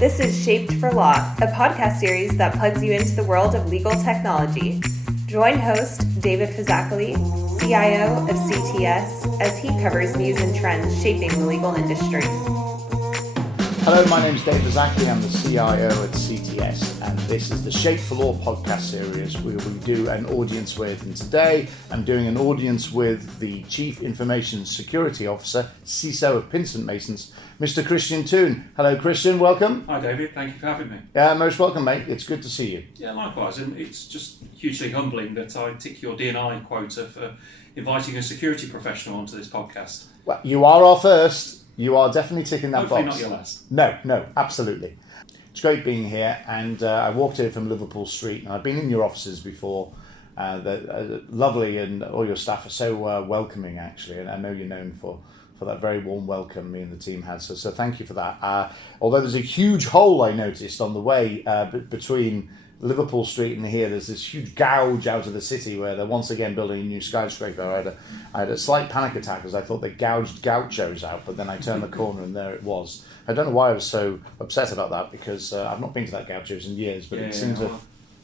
This is Shaped for Law, a podcast series that plugs you into the world of legal technology. Join host David Fazackley, CIO of CTS, as he covers news and trends shaping the legal industry. Hello, my name is David Fazackley. I'm the CIO at CTS, and this is the Shaped for Law podcast series where we do an audience with, and today I'm doing an audience with the Chief Information Security Officer, CISO of Pinsent Masons, Mr. Christian Toon. Hello, Christian. Welcome. Hi, David. Thank you for having me. Most welcome, mate. It's good to see you. Yeah, likewise. And it's just hugely humbling that I tick your D&I quota for inviting a security professional onto this podcast. Well, you are our first. You are definitely ticking that Hopefully box. Not your last. No, absolutely. It's great being here, and I walked here from Liverpool Street, and I've been in your offices before. They're lovely, and all your staff are so welcoming, actually, and I know you're known for that very warm welcome me and the team had, so thank you for that. Although there's a huge hole I noticed on the way between Liverpool Street and here, there's this huge gouge out of the city where they're once again building a new skyscraper. I had a slight panic attack because I thought they gouged gauchos out, but then I turned the corner and there it was. I don't know why I was so upset about that, because I've not been to that gauchos in years, but it seemed to...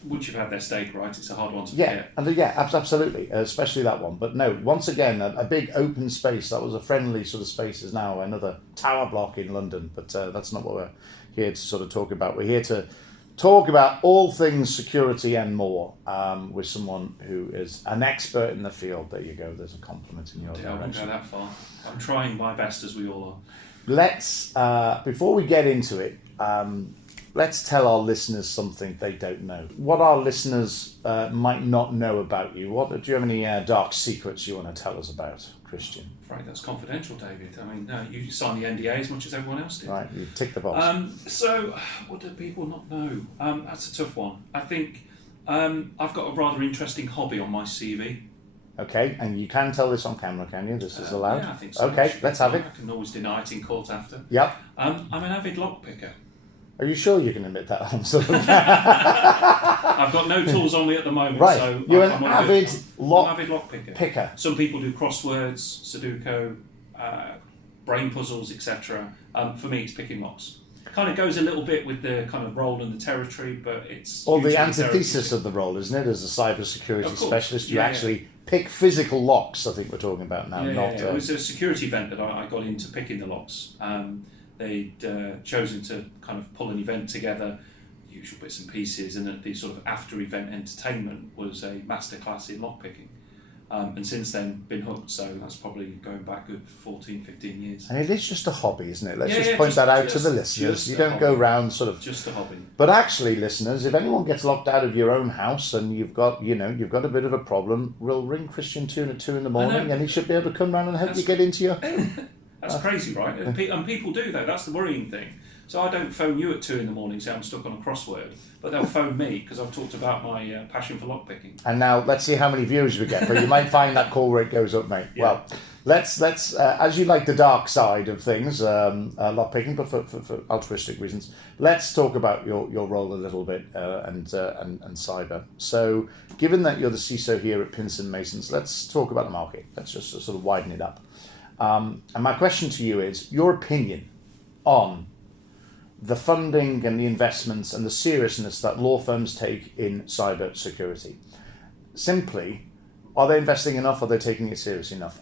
Once you've had their steak, right, it's a hard one to forget. Yeah, absolutely, especially that one. But no, once again, a big open space. That was a friendly sort of space, is now another tower block in London, but that's not what we're here to sort of talk about. We're here to talk about all things security and more with someone who is an expert in the field. There you go, there's a compliment in your direction. I won't go that far. I'm trying my best, as we all are. Let's, before we get into it, let's tell our listeners something they don't know. What our listeners might not know about you. Do you have any dark secrets you want to tell us about, Christian? Right, that's confidential, David. I mean, you signed the NDA as much as everyone else did. Right, you tick the box. So, what do people not know? That's a tough one. I think I've got a rather interesting hobby on my CV. Okay, and you can tell this on camera, can you? This is allowed? Yeah, I think so. Okay, let's have it. I can always deny it in court after. Yep. I'm an avid lockpicker. Are you sure you can admit that on something? I've got no tools on me at the moment. Right, So you're I'm an avid lock picker. Some people do crosswords, Sudoku, brain puzzles, etc. For me, it's picking locks. Kind of goes a little bit with the kind of role and the territory, but it's... Or the antithesis of the role, isn't it? As a cybersecurity specialist, you actually pick physical locks, I think we're talking about now. It was a security event that I got into picking the locks. They'd chosen to kind of pull an event together, usual bits and pieces, and the sort of after-event entertainment was a masterclass in lockpicking. And since then, been hooked, so that's probably going back good 14, 15 years. And it is just a hobby, isn't it? Let's point that out to the listeners. You don't go round sort of... Just a hobby. But actually, listeners, if anyone gets locked out of your own house and you've got a bit of a problem, we'll ring Christian Toon at 2 a.m, and he should be able to come round and help you get into your... That's crazy, right? And people do, though. That's the worrying thing. So I don't phone you at 2 a.m, say I'm stuck on a crossword, but they'll phone me because I've talked about my passion for lockpicking. And now let's see how many views we get. But you might find that call rate goes up, mate. Yeah. Well, let's as you like the dark side of things, lockpicking, but for altruistic reasons, let's talk about your role a little bit and cyber. So, given that you're the CISO here at Pinsent Masons, let's talk about the market. Let's just sort of widen it up. And my question to you is your opinion on the funding and the investments and the seriousness that law firms take in cyber security. Simply, are they investing enough? Are they taking it seriously enough?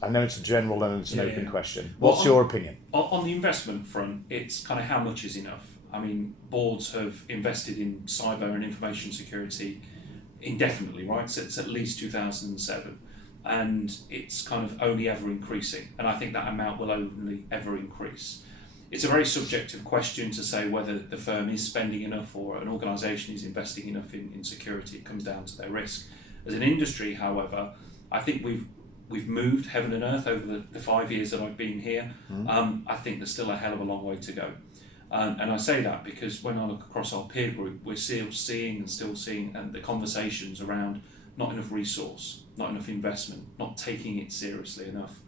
I know it's a general and it's an open question. What's your opinion? On the investment front, it's kind of how much is enough. I mean, boards have invested in cyber and information security indefinitely, right? So it's at least 2007. And it's kind of only ever increasing. And I think that amount will only ever increase. It's a very subjective question to say whether the firm is spending enough or an organisation is investing enough in security. It comes down to their risk. As an industry, however, I think we've moved heaven and earth over the 5 years that I've been here. I think there's still a hell of a long way to go. And I say that because when I look across our peer group, we're still seeing the conversations around not enough resource, not enough investment, not taking it seriously enough.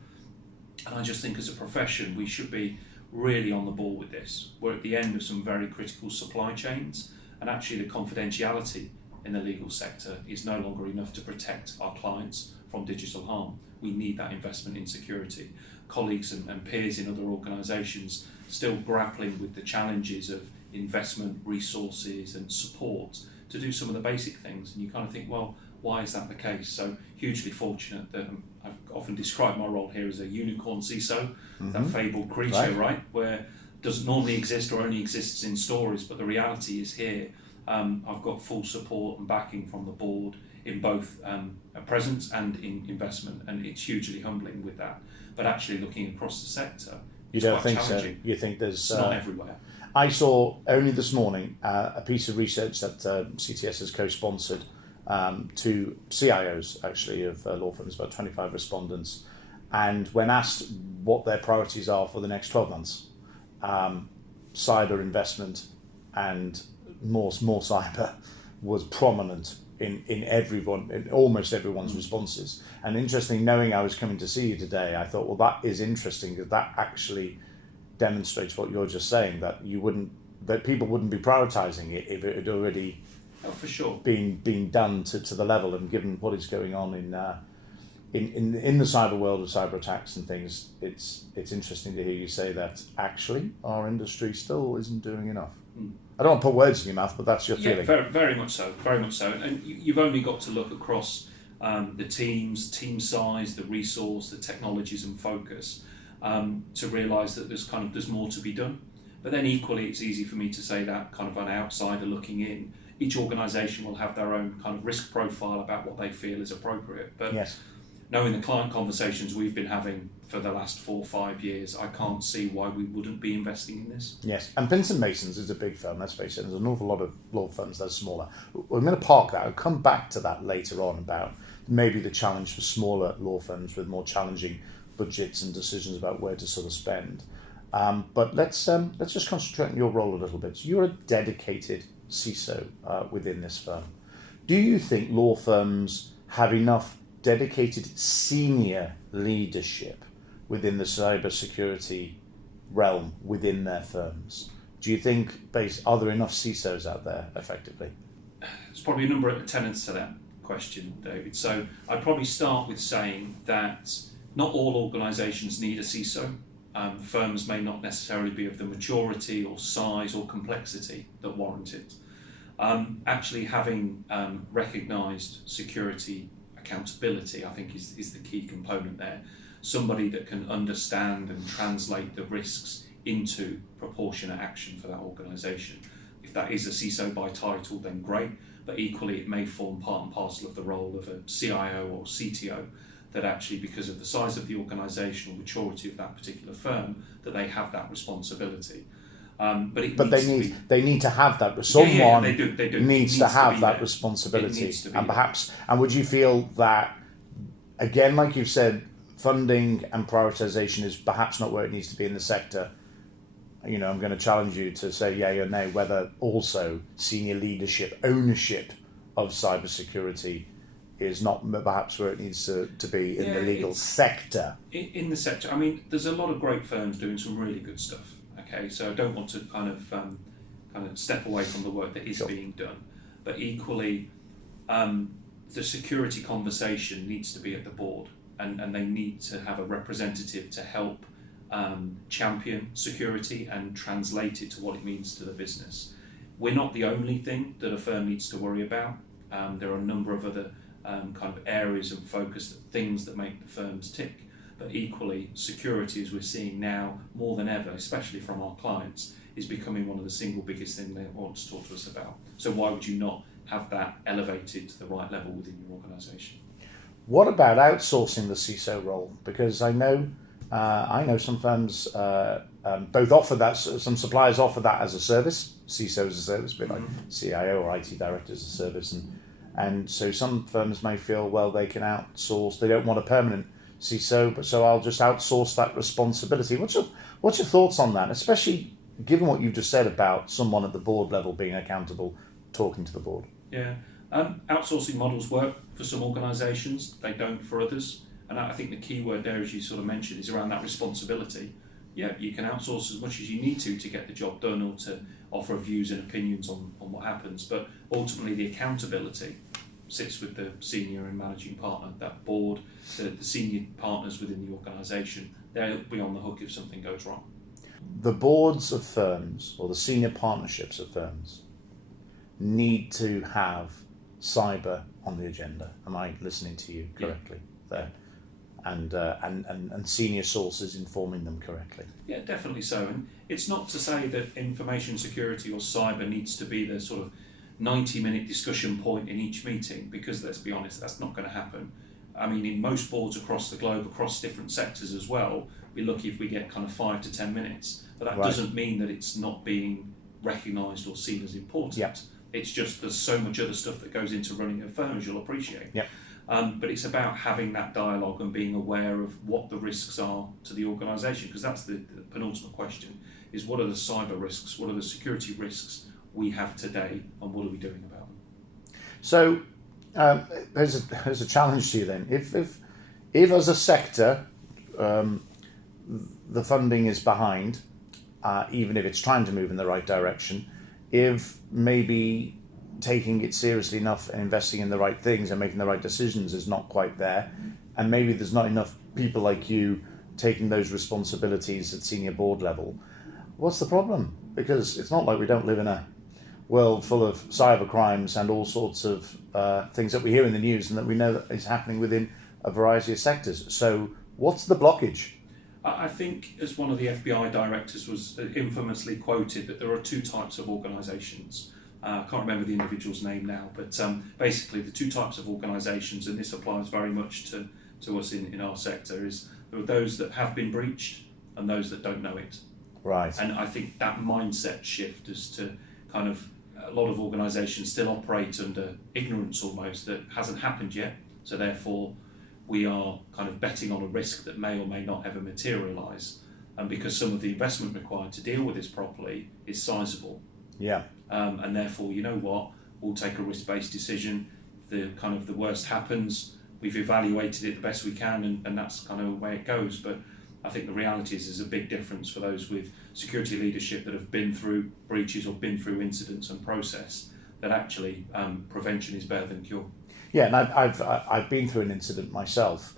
And I just think as a profession, we should be really on the ball with this. We're at the end of some very critical supply chains, and actually the confidentiality in the legal sector is no longer enough to protect our clients from digital harm. We need that investment in security. colleagues and peers in other organisations still grappling with the challenges of investment, resources and support to do some of the basic things. And you kind of think, well, why is that the case? So hugely fortunate that I've often described my role here as a unicorn CISO, that fabled creature, right? Where doesn't normally exist or only exists in stories, but the reality is here. I've got full support and backing from the board in both a presence and in investment, and it's hugely humbling with that. But actually looking across the sector, you don't think so? You think there's... It's not everywhere. I saw only this morning a piece of research that CTS has co-sponsored to CIOs, actually, of law firms, about 25 respondents. And when asked what their priorities are for the next 12 months, cyber investment and more cyber was prominent in almost everyone's responses. And interesting, knowing I was coming to see you today, I thought, well, that is interesting, because that actually demonstrates what you're just saying, that people wouldn't be prioritizing it if it had already for sure been done to the level. And given what is going on in the cyber world of cyber attacks and things, it's interesting to hear you say that actually our industry still isn't doing enough. I don't want to put words in your mouth, but that's your feeling. Yeah, very much so, very much so. And you've only got to look across the team size, the resource, the technologies and focus to realise that there's more to be done. But then equally, it's easy for me to say that kind of an outsider looking in. Each organisation will have their own kind of risk profile about what they feel is appropriate. But yes, knowing the client conversations we've been having for the last 4 or 5 years, I can't see why we wouldn't be investing in this. Yes, and Pinsent Masons is a big firm, let's face it. There's an awful lot of law firms that are smaller. We're going to park that. I'll come back to that later on about maybe the challenge for smaller law firms with more challenging budgets and decisions about where to sort of spend. But let's just concentrate on your role a little bit. So you're a dedicated CISO within this firm. Do you think law firms have enough dedicated senior leadership within the cybersecurity realm within their firms? Do you think, are there enough CISOs out there effectively? There's probably a number of tenets to that question, David. So I'd probably start with saying that not all organisations need a CISO. Firms may not necessarily be of the maturity or size or complexity that warrant it. Actually having recognised security accountability, I think, is the key component there. Somebody that can understand and translate the risks into proportionate action for that organisation. If that is a CISO by title, then great, but equally it may form part and parcel of the role of a CIO or CTO, that actually, because of the size of the organisation or maturity of that particular firm, that they have that responsibility. But they need to have that. Someone they do. needs to have that responsibility. And would you feel that, again, like you've said, funding and prioritisation is perhaps not where it needs to be in the sector? You know, I'm going to challenge you to say yay or nay whether also senior leadership ownership of cybersecurity is not perhaps where it needs to be in the legal sector. In the sector, I mean, there's a lot of great firms doing some really good stuff. Okay, so I don't want to kind of step away from the work that is being done, but equally, the security conversation needs to be at the board, and they need to have a representative to help champion security and translate it to what it means to the business. We're not the only thing that a firm needs to worry about. There are a number of other kind of areas of focus, things that make the firms tick. But equally, security, as we're seeing now more than ever, especially from our clients, is becoming one of the single biggest things they want to talk to us about. So why would you not have that elevated to the right level within your organisation? What about outsourcing the CISO role? Because I know some firms both offer that. Some suppliers offer that as a service, CISO as a service, a bit like CIO or IT director as a service, and so some firms may feel, well, they can outsource. They don't want a permanent CISO, but so I'll just outsource that responsibility. What's your thoughts on that, especially given what you've just said about someone at the board level being accountable, talking to the board? Yeah, outsourcing models work for some organisations, they don't for others, and I think the key word there, as you sort of mentioned, is around that responsibility. Yeah, you can outsource as much as you need to get the job done or to offer views and opinions on what happens, but ultimately the accountability sits with the senior and managing partner, that board, the senior partners within the organisation. they'll be on the hook if something goes wrong. The boards of firms or the senior partnerships of firms need to have cyber on the agenda. Am I listening to you correctly there? And senior sources informing them correctly. Yeah, definitely so. And it's not to say that information security or cyber needs to be the sort of 90-minute discussion point in each meeting, because let's be honest, that's not going to happen. I mean, in most boards across the globe, across different sectors as well, we're lucky if we get kind of 5 to 10 minutes. But that doesn't mean that it's not being recognised or seen as important. Yep. It's just there's so much other stuff that goes into running a firm, as you'll appreciate. Yep. But it's about having that dialogue and being aware of what the risks are to the organisation, because that's the penultimate question, is what are the cyber risks, what are the security risks we have today, and what are we doing about them? So there's a challenge to you then. If as a sector the funding is behind, even if it's trying to move in the right direction, if maybe taking it seriously enough and investing in the right things and making the right decisions is not quite there, and maybe there's not enough people like you taking those responsibilities at senior board level, what's the problem? Because it's not like we don't live in a world full of cyber crimes and all sorts of things that we hear in the news and that we know that is happening within a variety of sectors. So what's the blockage? I think, as one of the FBI directors was infamously quoted, that there are two types of organisations. I can't remember the individual's name now, but basically the two types of organisations, and this applies very much to us in our sector, is there are those that have been breached and those that don't know it. Right. And I think that mindset shift as to kind of a lot of organisations still operate under ignorance almost that hasn't happened yet. So therefore we are kind of betting on a risk that may or may not ever materialise. And because some of the investment required to deal with this properly is sizable. Yeah. And therefore, you know what, we'll take a risk-based decision. The kind of the worst happens, we've evaluated it the best we can, and that's kind of the way it goes. But I think the reality is there's a big difference for those with security leadership that have been through breaches or been through incidents and process, that actually prevention is better than cure. Yeah, and I've been through an incident myself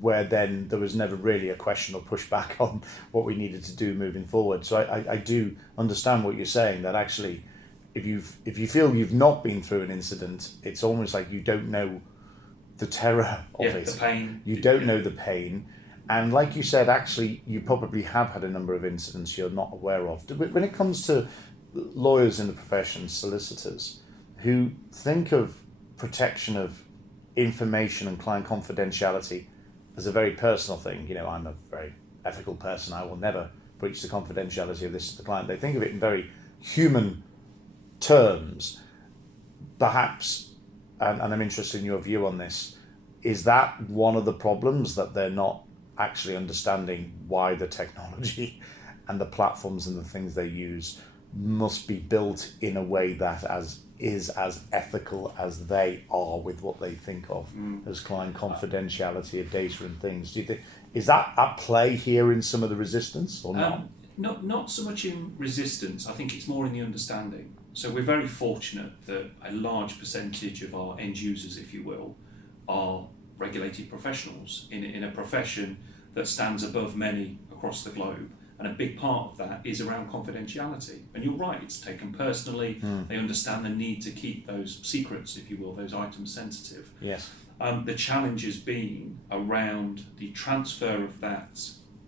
where then there was never really a question or pushback on what we needed to do moving forward. So I do understand what you're saying, that actually if you feel you've not been through an incident, it's almost like you don't know the terror of it. The pain. You don't know the pain. And like you said, actually, you probably have had a number of incidents you're not aware of. When it comes to lawyers in the profession, solicitors, who think of protection of information and client confidentiality as a very personal thing, I'm a very ethical person, I will never breach the confidentiality of this to the client. They think of it in very human terms. Perhaps, and I'm interested in your view on this, is that one of the problems, that they're not actually understanding why the technology and the platforms and the things they use must be built in a way that is as ethical as they are with what they think of as client confidentiality of data and things? Do you think, is that at play here in some of the resistance or not? Not so much in resistance, I think it's more in the understanding. So we're very fortunate that a large percentage of our end users, if you will, are regulated professionals in a profession that stands above many across the globe. And a big part of that is around confidentiality. And you're right, it's taken personally. They understand the need to keep those secrets, if you will, those items sensitive. Yes. The challenge has been around the transfer of that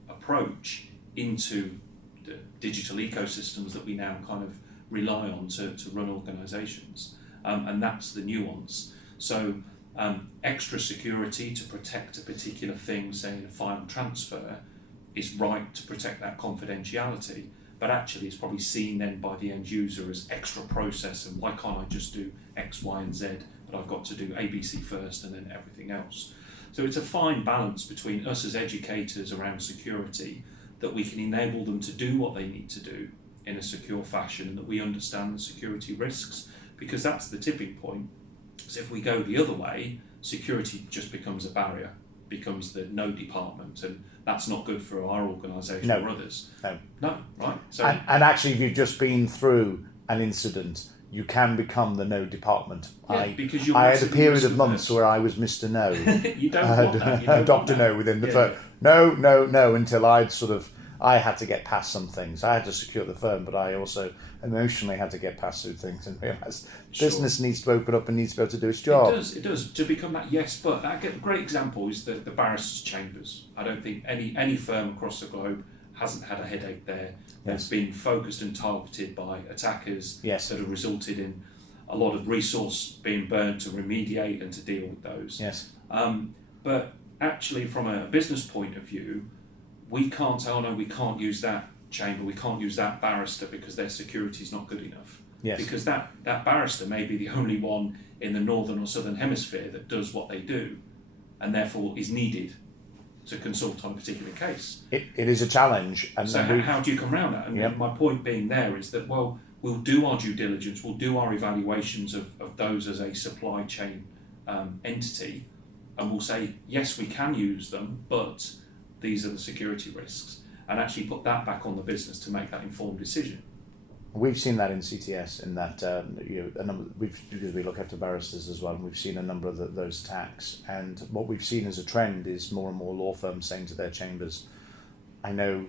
approach into the digital ecosystems that we now kind of rely on to run organisations. And that's the nuance. So extra security to protect a particular thing, say in a file transfer, is right to protect that confidentiality, but actually it's probably seen then by the end user as extra process, and why can't I just do X, Y, and Z, but I've got to do ABC first and then everything else. So it's a fine balance between us as educators around security, that we can enable them to do what they need to do in a secure fashion, and that we understand the security risks, because that's the tipping point. So if we go the other way, security just becomes a barrier, becomes the no department, and that's not good for our organisation or others. No, right? So, and actually, if you've just been through an incident, you can become the no department. Yeah, because I had a period of months where I was Mr. No. You don't want that. You don't Dr. want that. No within the firm. No, until I had to get past some things. I had to secure the firm, but I also emotionally had to get past through things and realise business needs to open up and needs to be able to do its job. It does. To become that, yes, but a great example is the barristers' chambers. I don't think any firm across the globe hasn't had a headache there. That's been focused and targeted by attackers that have resulted in a lot of resource being burned to remediate and to deal with those. Yes. But actually, from a business point of view, we can't say, oh no, we can't use that chamber, we can't use that barrister because their security is not good enough. Yes. Because that barrister may be the only one in the northern or southern hemisphere that does what they do, and therefore is needed to consult on a particular case. It is a challenge. And so how do you come around that? And my point being there is that, well, we'll do our due diligence, we'll do our evaluations of those as a supply chain entity, and we'll say, yes, we can use them, but these are the security risks, and actually put that back on the business to make that informed decision. We've seen that in CTS, in that because we look after barristers as well, and we've seen a number of those attacks. And what we've seen as a trend is more and more law firms saying to their chambers, I know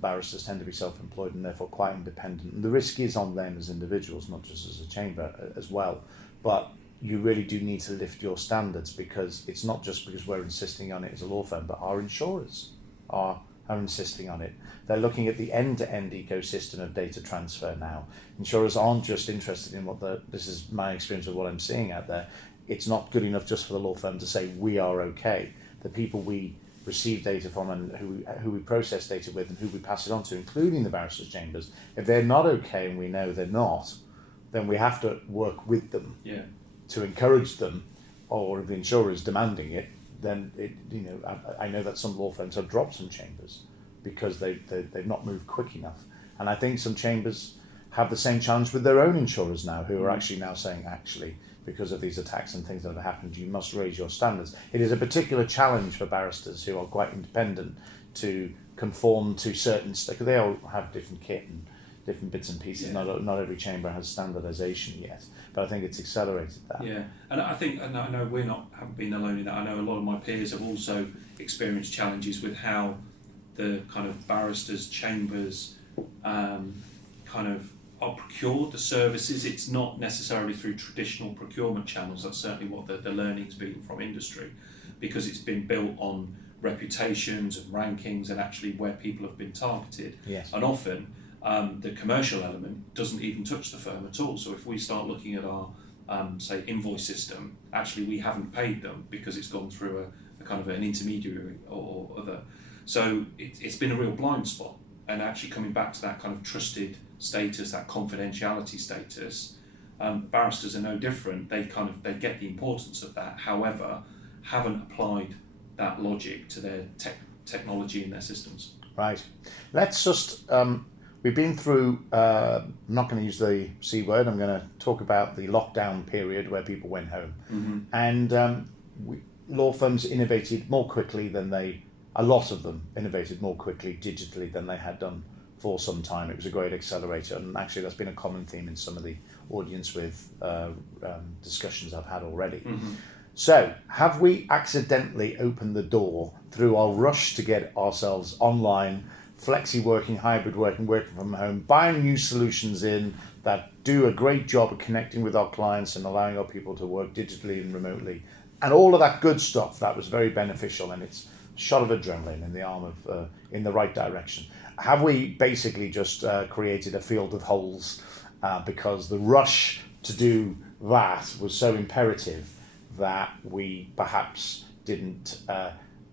barristers tend to be self-employed and therefore quite independent. And the risk is on them as individuals, not just as a chamber as well. But you really do need to lift your standards, because it's not just because we're insisting on it as a law firm, but our insurers are insisting on it. They're looking at the end-to-end ecosystem of data transfer now. Insurers aren't just interested in this is my experience of what I'm seeing out there. It's not good enough just for the law firm to say we are okay. The people we receive data from and who we process data with and who we pass it on to, including the barristers' chambers, if they're not okay and we know they're not, then we have to work with them to encourage them, or if the insurer is demanding it, then I know that some law firms have dropped some chambers because they've not moved quick enough. And I think some chambers have the same challenge with their own insurers now, who are actually now saying, because of these attacks and things that have happened, you must raise your standards. It is a particular challenge for barristers who are quite independent to conform to certain stuff. They all have different kit and different bits and pieces. Not every chamber has standardization yet, but I think it's accelerated that. Yeah, and I think, and I know haven't been alone in that. I know a lot of my peers have also experienced challenges with how the kind of barristers' chambers kind of are procured, the services. It's not necessarily through traditional procurement channels. That's certainly what the learning's been from industry, because it's been built on reputations and rankings and actually where people have been targeted. Yes. And often the commercial element doesn't even touch the firm at all. So if we start looking at our say invoice system, actually we haven't paid them because it's gone through a kind of an intermediary or other. So it's been a real blind spot. And actually coming back to that kind of trusted status, that confidentiality status, barristers are no different. They get the importance of that, however, haven't applied that logic to their technology and their systems. Right. Let's just, we've been through, I'm not going to use the C word, I'm going to talk about the lockdown period where people went home. Mm-hmm. And law firms innovated more quickly a lot of them innovated more quickly digitally than they had done for some time. It was a great accelerator, and actually that's been a common theme in some of the audience with discussions I've had already. Mm-hmm. So, have we accidentally opened the door through our rush to get ourselves online, flexi working, hybrid working, working from home, buying new solutions in that do a great job of connecting with our clients and allowing our people to work digitally and remotely, and all of that good stuff that was very beneficial, and it's a shot of adrenaline in the arm of in the right direction. Have we basically just created a field of holes because the rush to do that was so imperative that we perhaps didn't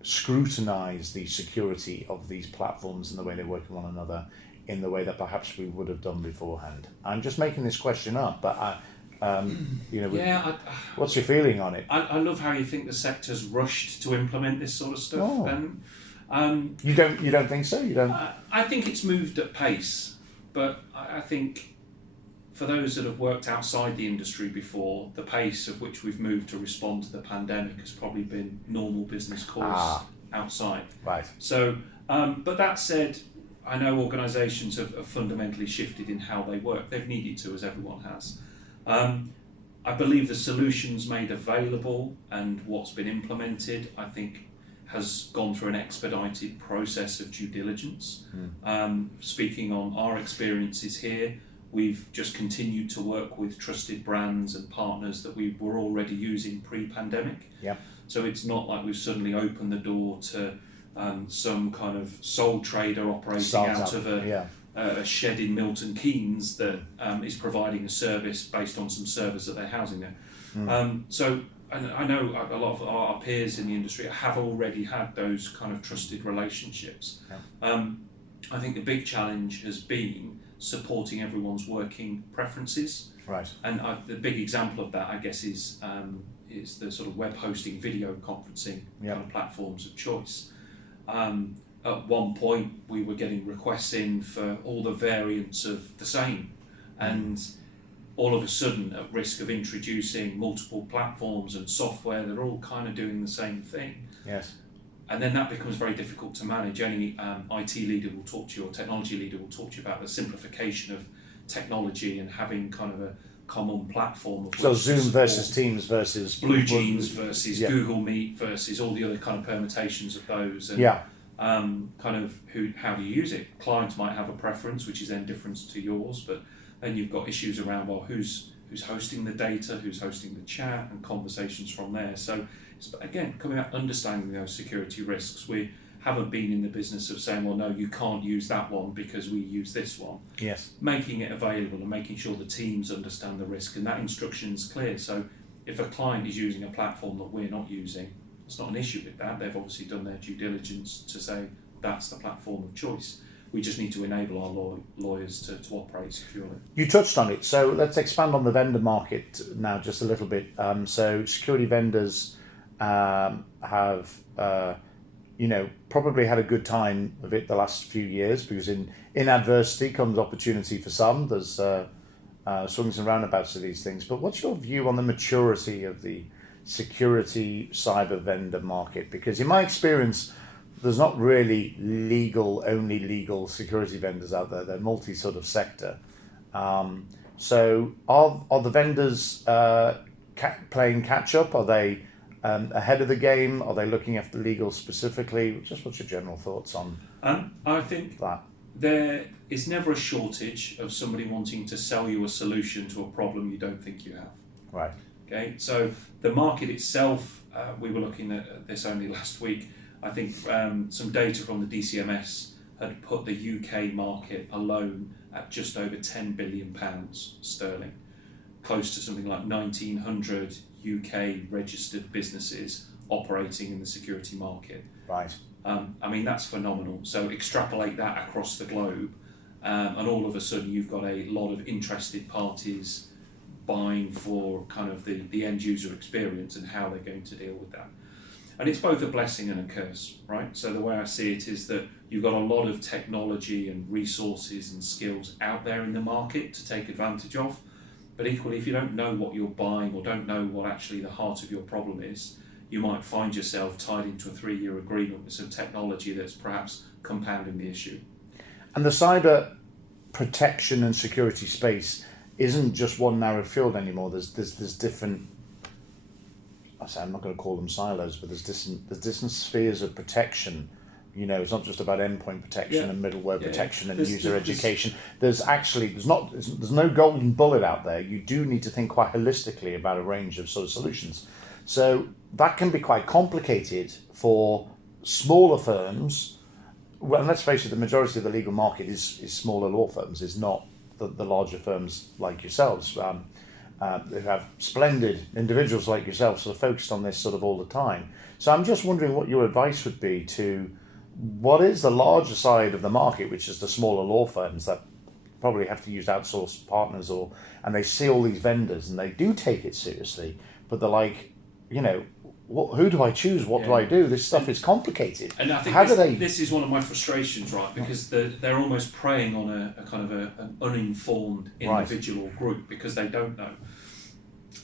scrutinize the security of these platforms and the way they work with one another in the way that perhaps we would have done beforehand? I'm just making this question up, but what's your feeling on it? I love how you think the sector's rushed to implement this sort of stuff. Oh. You don't think so? You don't? I think it's moved at pace, but I think for those that have worked outside the industry before, the pace at which we've moved to respond to the pandemic has probably been normal business course outside. Right. So, but that said, I know organisations have fundamentally shifted in how they work. They've needed to, as everyone has. I believe the solutions made available and what's been implemented, I think, has gone through an expedited process of due diligence. Speaking on our experiences here, we've just continued to work with trusted brands and partners that we were already using pre-pandemic. Yep. So it's not like we've suddenly opened the door to some kind of sole trader operating out of a shed in Milton Keynes that is providing a service based on some servers that they're housing there. So and I know a lot of our peers in the industry have already had those kind of trusted relationships. I think the big challenge has been supporting everyone's working preferences. Right. And the big example of that, I guess, is the sort of web hosting, video conferencing kind of platforms of choice. At one point, we were getting requests in for all the variants of the same, and all of a sudden, at risk of introducing multiple platforms and software that are all kind of doing the same thing. Yes. And then that becomes very difficult to manage. Any IT leader will talk to you, or technology leader will talk to you about the simplification of technology and having kind of a common platform. So Zoom versus Teams versus Blue Jeans versus Google Meet versus all the other kind of permutations of those. And, kind of how do you use it? Clients might have a preference, which is then different to yours, but then you've got issues around, well, who's hosting the data, who's hosting the chat, and conversations from there. So it's, again, coming out understanding those security risks. We haven't been in the business of saying, well, no, you can't use that one because we use this one. Yes. Making it available and making sure the teams understand the risk, and that instruction is clear. So if a client is using a platform that we're not using, it's not an issue with that. They've obviously done their due diligence to say that's the platform of choice. We just need to enable our lawyers to operate securely. You touched on it, so let's expand on the vendor market now just a little bit. So security vendors have, probably had a good time of it the last few years, because in adversity comes opportunity for some. There's swings and roundabouts of these things. But what's your view on the maturity of the security cyber vendor market? Because in my experience, there's not really only legal security vendors out there. They're multi sort of sector. So are the vendors playing catch up? Are they ahead of the game? Are they looking after legal specifically? Just what's your general thoughts on I think that? There is never a shortage of somebody wanting to sell you a solution to a problem you don't think you have. Right. Okay, so the market itself, we were looking at this only last week. I think some data from the DCMS had put the UK market alone at just over £10 billion sterling, close to something like 1,900 UK registered businesses operating in the security market. Right. I mean, that's phenomenal. So extrapolate that across the globe, and all of a sudden you've got a lot of interested parties buying for kind of the end user experience and how they're going to deal with that. And it's both a blessing and a curse, right? So the way I see it is that you've got a lot of technology and resources and skills out there in the market to take advantage of. But equally, if you don't know what you're buying or don't know what actually the heart of your problem is, you might find yourself tied into a 3-year agreement with some technology that's perhaps compounding the issue. And the cyber protection and security space isn't just one narrow field anymore. There's different, I'm not going to call them silos, but there's different spheres of protection. It's not just about endpoint protection and middleware protection and user education. There's no golden bullet out there. You do need to think quite holistically about a range of sort of solutions. So that can be quite complicated for smaller firms. Well, let's face it, the majority of the legal market is smaller law firms, is not the larger firms like yourselves. They have splendid individuals like yourselves sort of focused on this sort of all the time. So I'm just wondering what your advice would be to what is the larger side of the market, which is the smaller law firms that probably have to use outsourced partners, and they see all these vendors and they do take it seriously, but they're like, who do I choose? What do I do? This stuff is complicated. And I think this is one of my frustrations, right? Because they're almost preying on a kind of an uninformed individual or group because they don't know.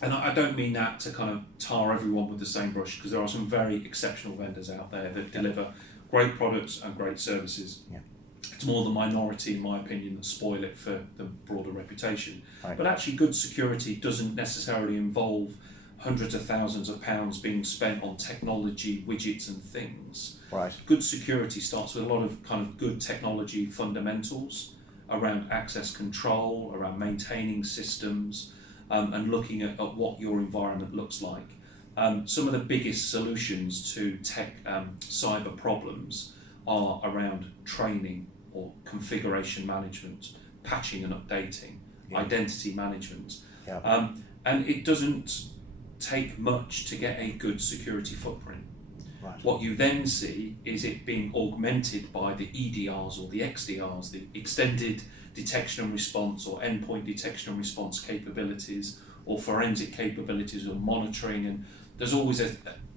And I don't mean that to kind of tar everyone with the same brush, because there are some very exceptional vendors out there that deliver great products and great services. Yeah. It's more the minority, in my opinion, that spoil it for the broader reputation. Right. But actually, good security doesn't necessarily involve hundreds of thousands of pounds being spent on technology, widgets and things. Right. Good security starts with a lot of kind of good technology fundamentals around access control, around maintaining systems, and looking at what your environment looks like. Some of the biggest solutions to tech cyber problems are around training or configuration management, patching and updating, identity management. And it doesn't take much to get a good security footprint. Right. What you then see is it being augmented by the EDRs or the XDRs, the extended detection and response or endpoint detection and response capabilities or forensic capabilities or monitoring, and there's always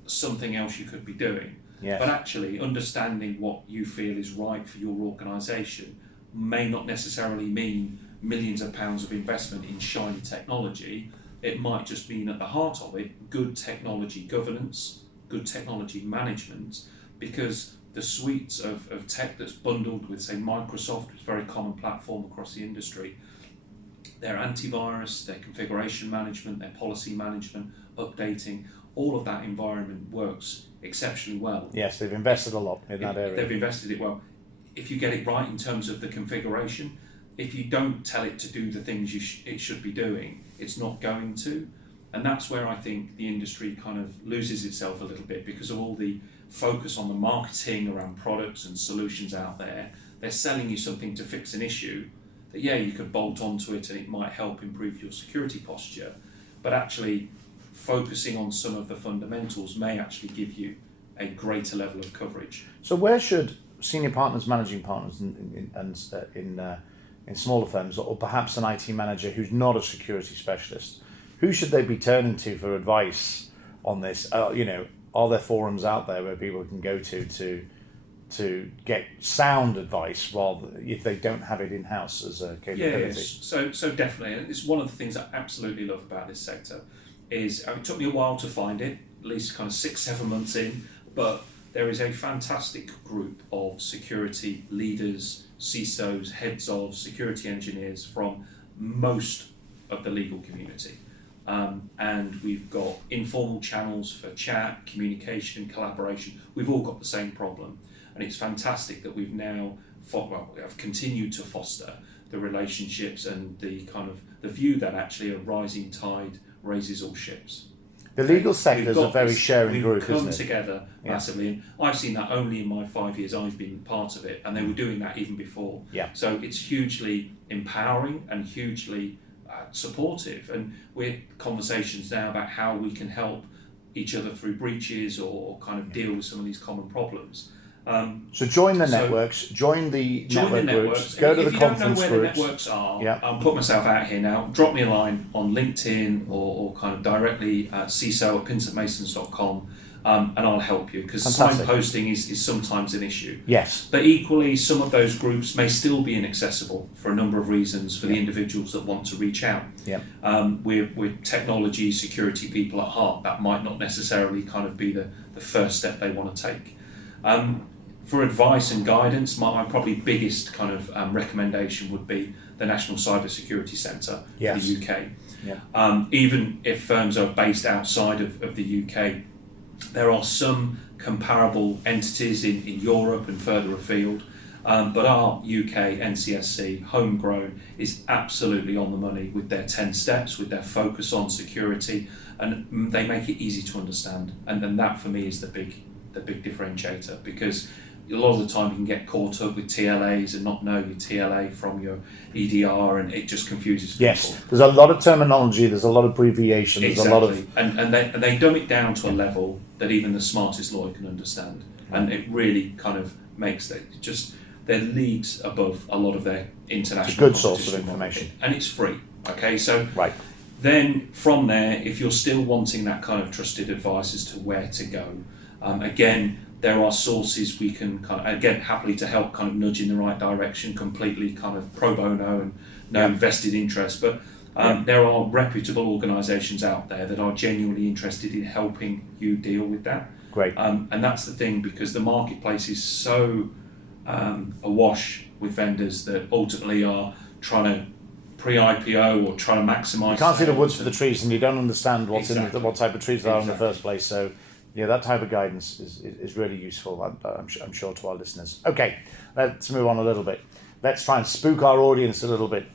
something else you could be doing. Yes. But actually understanding what you feel is right for your organisation may not necessarily mean millions of pounds of investment in shiny technology. It might just mean at the heart of it, good technology governance, good technology management, because the suites of tech that's bundled with, say, Microsoft, which is a very common platform across the industry, their antivirus, their configuration management, their policy management, updating, all of that environment works exceptionally well. Yes, they've invested a lot in that area. They've invested it well. If you get it right in terms of the configuration, if you don't tell it to do the things it should be doing, it's not going to. And that's where I think the industry kind of loses itself a little bit because of all the focus on the marketing around products and solutions out there. They're selling you something to fix an issue that, yeah, you could bolt onto it and it might help improve your security posture, but actually focusing on some of the fundamentals may actually give you a greater level of coverage. So where should senior partners, managing partners in smaller firms, or perhaps an IT manager who's not a security specialist, who should they be turning to for advice on this? Are there forums out there where people can go to get sound advice rather if they don't have it in-house as a capability? Yes, so definitely. And it's one of the things I absolutely love about this sector is it took me a while to find it, at least kind of 6-7 months in, but there is a fantastic group of security leaders, CISOs, heads of security engineers from most of the legal community. And we've got informal channels for chat, communication and collaboration. We've all got the same problem. And it's fantastic that we've now have continued to foster the relationships and the kind of the view that actually a rising tide raises all ships. The legal sector is a very sharing group, isn't it? We've come isn't it? together massively, and I've seen that only in my 5 years I've been part of it, and they were doing that even before. Yeah. So it's hugely empowering and hugely supportive, and we're conversations now about how we can help each other through breaches or kind of deal with some of these common problems. So join the networks, join the network groups, go to the conference groups. If you don't know where the networks are, I'll put myself out here now. Drop me a line on LinkedIn or kind of directly at CISO at pinsentmasons.com, and I'll help you, because signposting is sometimes an issue. Yes. But equally, some of those groups may still be inaccessible for a number of reasons for the individuals that want to reach out. Yeah. We're technology security people at heart. That might not necessarily kind of be the first step they want to take. For advice and guidance, my probably biggest kind of recommendation would be the National Cyber Security Centre for the UK. Yeah. Even if firms are based outside of the UK, there are some comparable entities in Europe and further afield, but our UK NCSC, homegrown, is absolutely on the money with their 10 steps, with their focus on security, and they make it easy to understand. And then that for me is the big differentiator, because a lot of the time you can get caught up with TLAs and not know your TLA from your EDR, and it just confuses people. Yes, there's a lot of terminology, there's a lot of abbreviation, there's a lot of... And they dumb it down to a level that even the smartest lawyer can understand. And it really kind of makes they're leagues above a lot of their international... It's a good source of information. And it's free, okay? So right. Then from there, if you're still wanting that kind of trusted advice as to where to go, again, there are sources we can kind of, again, happily to help kind of nudge in the right direction, completely kind of pro bono and no vested interest. But there are reputable organisations out there that are genuinely interested in helping you deal with that. Great. And that's the thing, because the marketplace is so awash with vendors that ultimately are trying to pre-IPO or trying to maximise. You can't see the woods for the trees, and you don't understand what's Exactly. what type of trees there are in the first place. So, yeah, that type of guidance is really useful, I'm sure, to our listeners. Okay, let's move on a little bit. Let's try and spook our audience a little bit,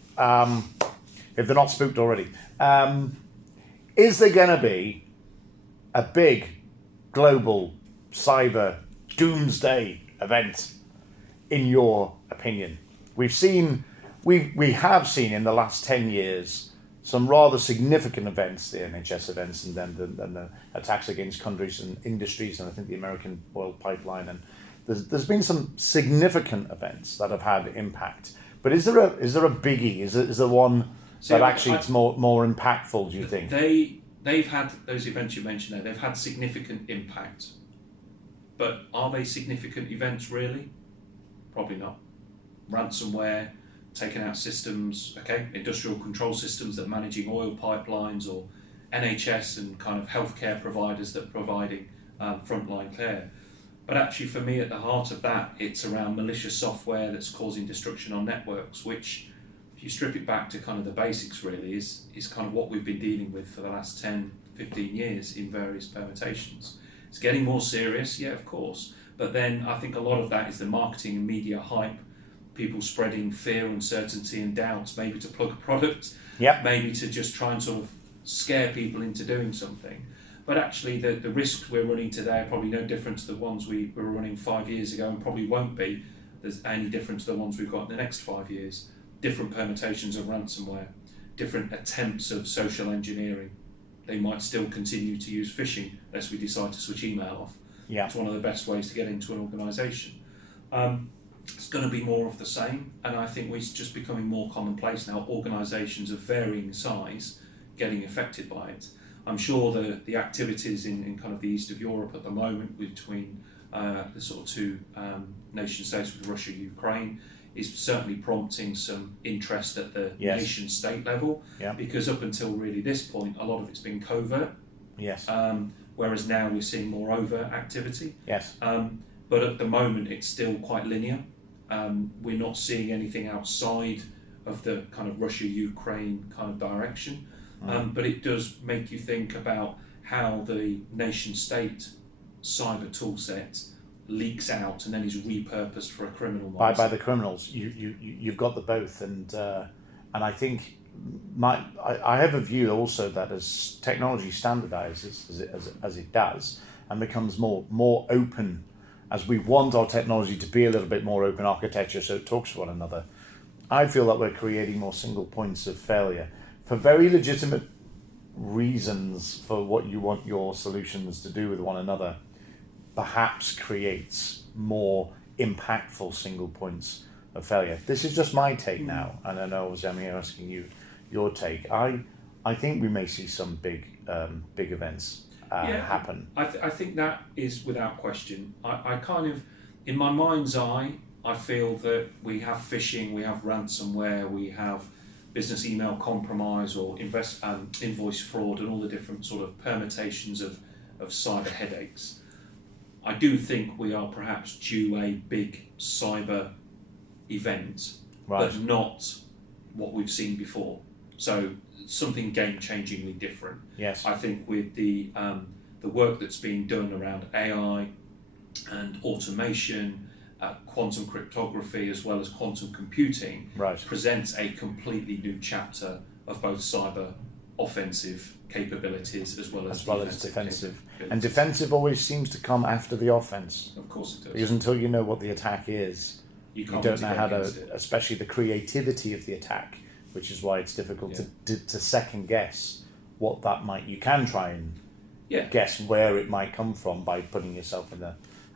if they're not spooked already. Is there going to be a big global cyber doomsday event, in your opinion? We have seen in the last 10 years some rather significant events, the NHS events, and then the attacks against countries and industries, and I think the American oil pipeline, and there's been some significant events that have had impact. But is there a biggie? Is there one that actually it's more impactful? Do you think they've had those events you mentioned there? They've had significant impact, but are they significant events really? Probably not. Ransomware, taking out systems, industrial control systems that are managing oil pipelines, or NHS and kind of healthcare providers that are providing frontline care. But actually, for me, at the heart of that, it's around malicious software that's causing destruction on networks, which, if you strip it back to kind of the basics, really, is kind of what we've been dealing with for the last 10, 15 years in various permutations. It's getting more serious, yeah, of course. But then I think a lot of that is the marketing and media hype, people spreading fear, uncertainty and doubts, maybe to plug a product, maybe to just try and sort of scare people into doing something. But actually the risks we're running today are probably no different to the ones we were running 5 years ago, and probably won't be there's any different to the ones we've got in the next 5 years. Different permutations of ransomware, different attempts of social engineering. They might still continue to use phishing unless we decide to switch email off. Yeah. It's one of the best ways to get into an organisation. It's going to be more of the same, and I think it's just becoming more commonplace now. Organisations of varying size getting affected by it. I'm sure the activities in kind of the east of Europe at the moment between the sort of two nation states with Russia, Ukraine, is certainly prompting some interest at the nation state level, because up until really this point, a lot of it's been covert. Yes. Whereas now we're seeing more overt activity. Yes. But at the moment, it's still quite linear. We're not seeing anything outside of the kind of Russia-Ukraine kind of direction. But it does make you think about how the nation-state cyber toolset leaks out and then is repurposed for a criminal mindset. By the criminals. You've got the both, and I think I have a view also that as technology standardizes as it does and becomes more open, as we want our technology to be a little bit more open architecture so it talks to one another, I feel that we're creating more single points of failure for very legitimate reasons for what you want your solutions to do with one another. Perhaps creates more impactful single points of failure. This is just my take now, and I know obviously I'm here asking you your take. I think we may see some big events happen. I think that is without question. I kind of, in my mind's eye, I feel that we have phishing, we have ransomware, we have business email compromise or invoice fraud, and all the different sort of permutations of cyber headaches. I do think we are perhaps due a big cyber event, but not what we've seen before. So something game-changingly different. Yes. I think with the work that's being done around AI and automation, quantum cryptography, as well as quantum computing, presents a completely new chapter of both cyber offensive capabilities as well as defensive. And defensive always seems to come after the offense. Of course it does. Because until you know what the attack is, you don't know how to, especially the creativity of the attack, which is why it's difficult to second guess what that might. You can try and guess where it might come from by putting yourself in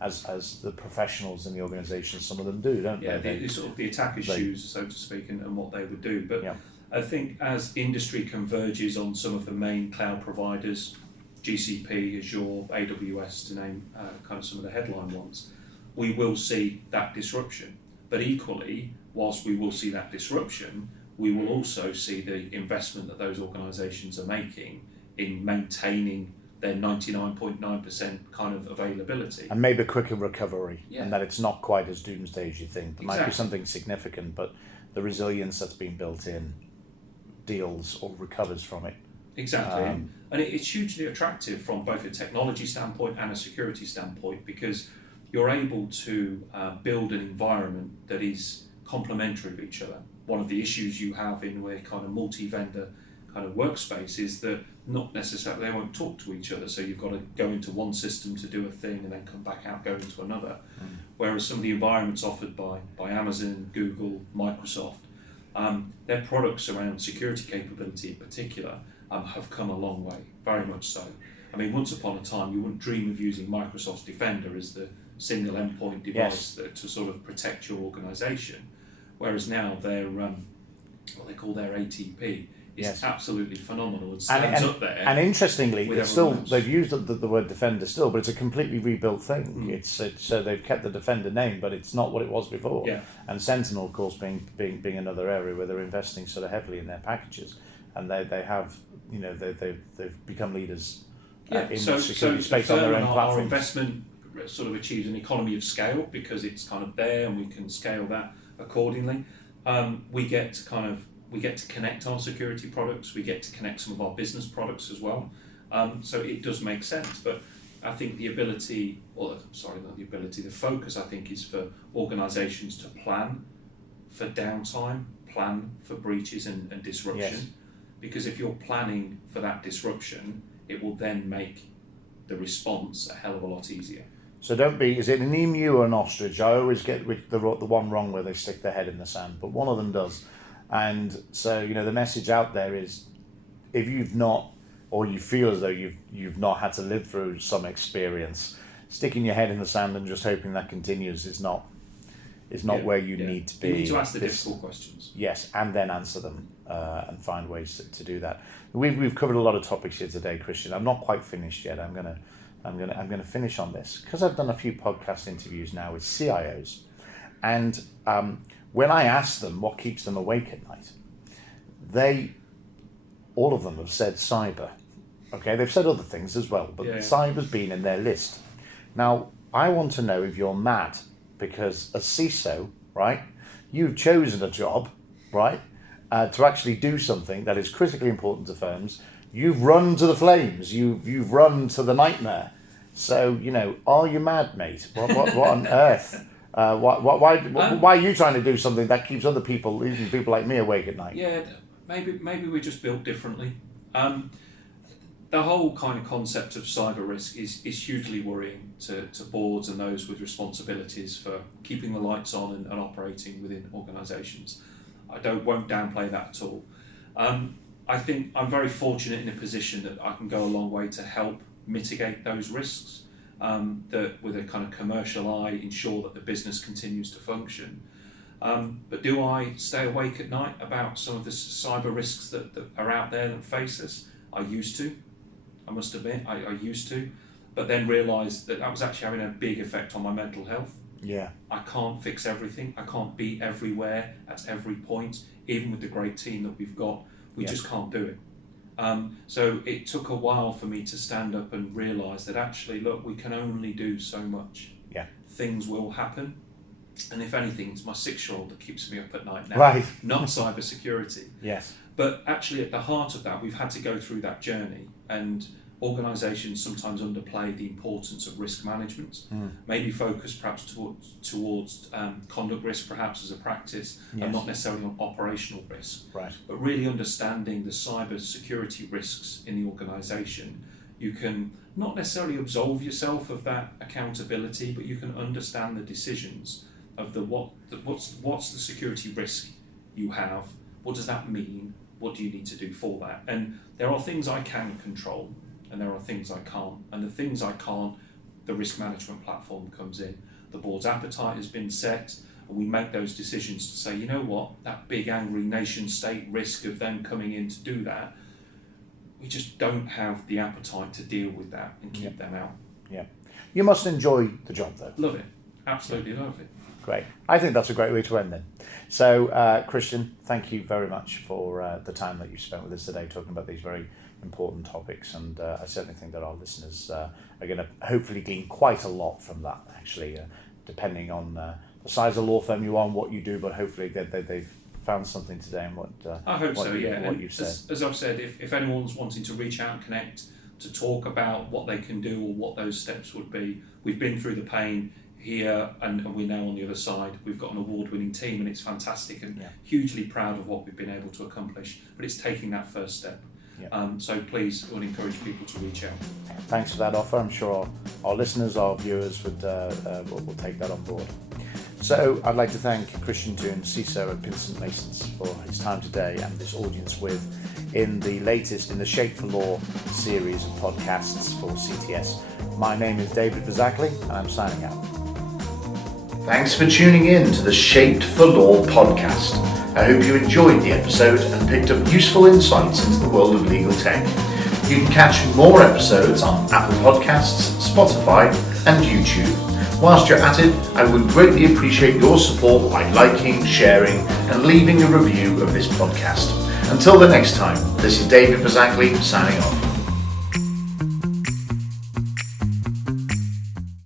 as the professionals in the organisation, some of them do, don't they? The sort of the attacker's shoes, so to speak, and what they would do. But I think as industry converges on some of the main cloud providers, GCP, Azure, AWS, to name kind of some of the headline ones, we will see that disruption. But equally, whilst we will see that disruption, we will also see the investment that those organisations are making in maintaining their 99.9% kind of availability. And maybe quicker recovery, and that it's not quite as doomsday as you think. There might be something significant, but the resilience that's been built in deals or recovers from it. Exactly, and it's hugely attractive from both a technology standpoint and a security standpoint, because you're able to build an environment that is complementary of each other. One of the issues you have in a kind of multi-vendor kind of workspace is that not necessarily they won't talk to each other, so you've got to go into one system to do a thing and then come back out, go into another. Whereas some of the environments offered by Amazon, Google, Microsoft, their products around security capability in particular have come a long way, very much so. I mean, once upon a time, you wouldn't dream of using Microsoft's Defender as the single endpoint device to sort of protect your organisation, whereas now their what they call their ATP is absolutely phenomenal and stands up there. And interestingly, it's still else. They've used the word Defender still, but it's a completely rebuilt thing. It's so they've kept the Defender name, but it's not what it was before. Yeah. And Sentinel, of course, being another area where they're investing sort of heavily in their packages, and they have they've become leaders in the security space on their own platforms. Our investment sort of achieves an economy of scale because it's kind of there and we can scale that accordingly. We get to connect our security products, we get to connect some of our business products as well. So it does make sense, but I think the focus I think is for organisations to plan for downtime, plan for breaches and disruption, because if you're planning for that disruption, it will then make the response a hell of a lot easier. So don't be, is it an emu or an ostrich? I always get the one wrong where they stick their head in the sand, but one of them does. And so, the message out there is, if you've not, or you feel as though you've not had to live through some experience, sticking your head in the sand and just hoping that continues is not where you need to be. You need to ask the difficult questions. Yes, and then answer them and find ways to do that. We've covered a lot of topics here today, Christian. I'm not quite finished yet. I'm gonna finish on this because I've done a few podcast interviews now with CIOs, and when I ask them what keeps them awake at night, all of them have said cyber. Okay, they've said other things as well, but cyber's been in their list. Now, I want to know if you're mad because as CISO, right, you've chosen a job, right, to actually do something that is critically important to firms. You've run to the flames. You've run to the nightmare. So are you mad, mate? What on earth? Why are you trying to do something that keeps other people, even people like me, awake at night? Yeah, maybe we're just built differently. The whole kind of concept of cyber risk is hugely worrying to boards and those with responsibilities for keeping the lights on and operating within organisations. I won't downplay that at all. I think I'm very fortunate in a position that I can go a long way to help mitigate those risks, that with a kind of commercial eye ensure that the business continues to function. But do I stay awake at night about some of the cyber risks that are out there that face us? I used to, I must admit, I used to, but then realised that was actually having a big effect on my mental health. Yeah. I can't fix everything, I can't be everywhere at every point, even with the great team that we've got, we just can't do it. So it took a while for me to stand up and realise that actually, look, we can only do so much. Yeah. Things will happen. And if anything, it's my 6-year-old that keeps me up at night now, right. Not cyber security. Yes. But actually at the heart of that, we've had to go through that journey, and organisations sometimes underplay the importance of risk management, maybe focus perhaps towards conduct risk perhaps as a practice, and not necessarily on operational risk. Right. But really understanding the cyber security risks in the organisation, you can not necessarily absolve yourself of that accountability, but you can understand the decisions of what's the security risk you have, what does that mean, what do you need to do for that? And there are things I can control, and there are things I can't. And the things I can't, the risk management platform comes in. The board's appetite has been set, and we make those decisions to say, you know what, that big angry nation state risk of them coming in to do that, we just don't have the appetite to deal with that and keep them out. Yeah. You must enjoy the job though. Love it. Absolutely love it. Great. I think that's a great way to end then. So, Christian, thank you very much for the time that you spent with us today talking about these very important topics, and I certainly think that our listeners are going to hopefully glean quite a lot from that, actually, depending on the size of law firm you are and what you do, but hopefully they've found something today in what I hope what so, you, yeah. what And you've said. as I've said, if anyone's wanting to reach out and connect, to talk about what they can do or what those steps would be, we've been through the pain here and we're now on the other side. We've got an award-winning team and it's fantastic and hugely proud of what we've been able to accomplish, but it's taking that first step. So please, I would encourage people to reach out. Thanks for that offer. I'm sure our listeners, our viewers will take that on board. So I'd like to thank Christian Toon, CISO at Pinsent Masons, for his time today and this audience in the Shape for Law series of podcasts for CTS. My name is David Vizzacli and I'm signing out. Thanks for tuning in to the Shaped for Law podcast. I hope you enjoyed the episode and picked up useful insights into the world of legal tech. You can catch more episodes on Apple Podcasts, Spotify and YouTube. Whilst you're at it, I would greatly appreciate your support by liking, sharing and leaving a review of this podcast. Until the next time, this is David Vizzacli signing off.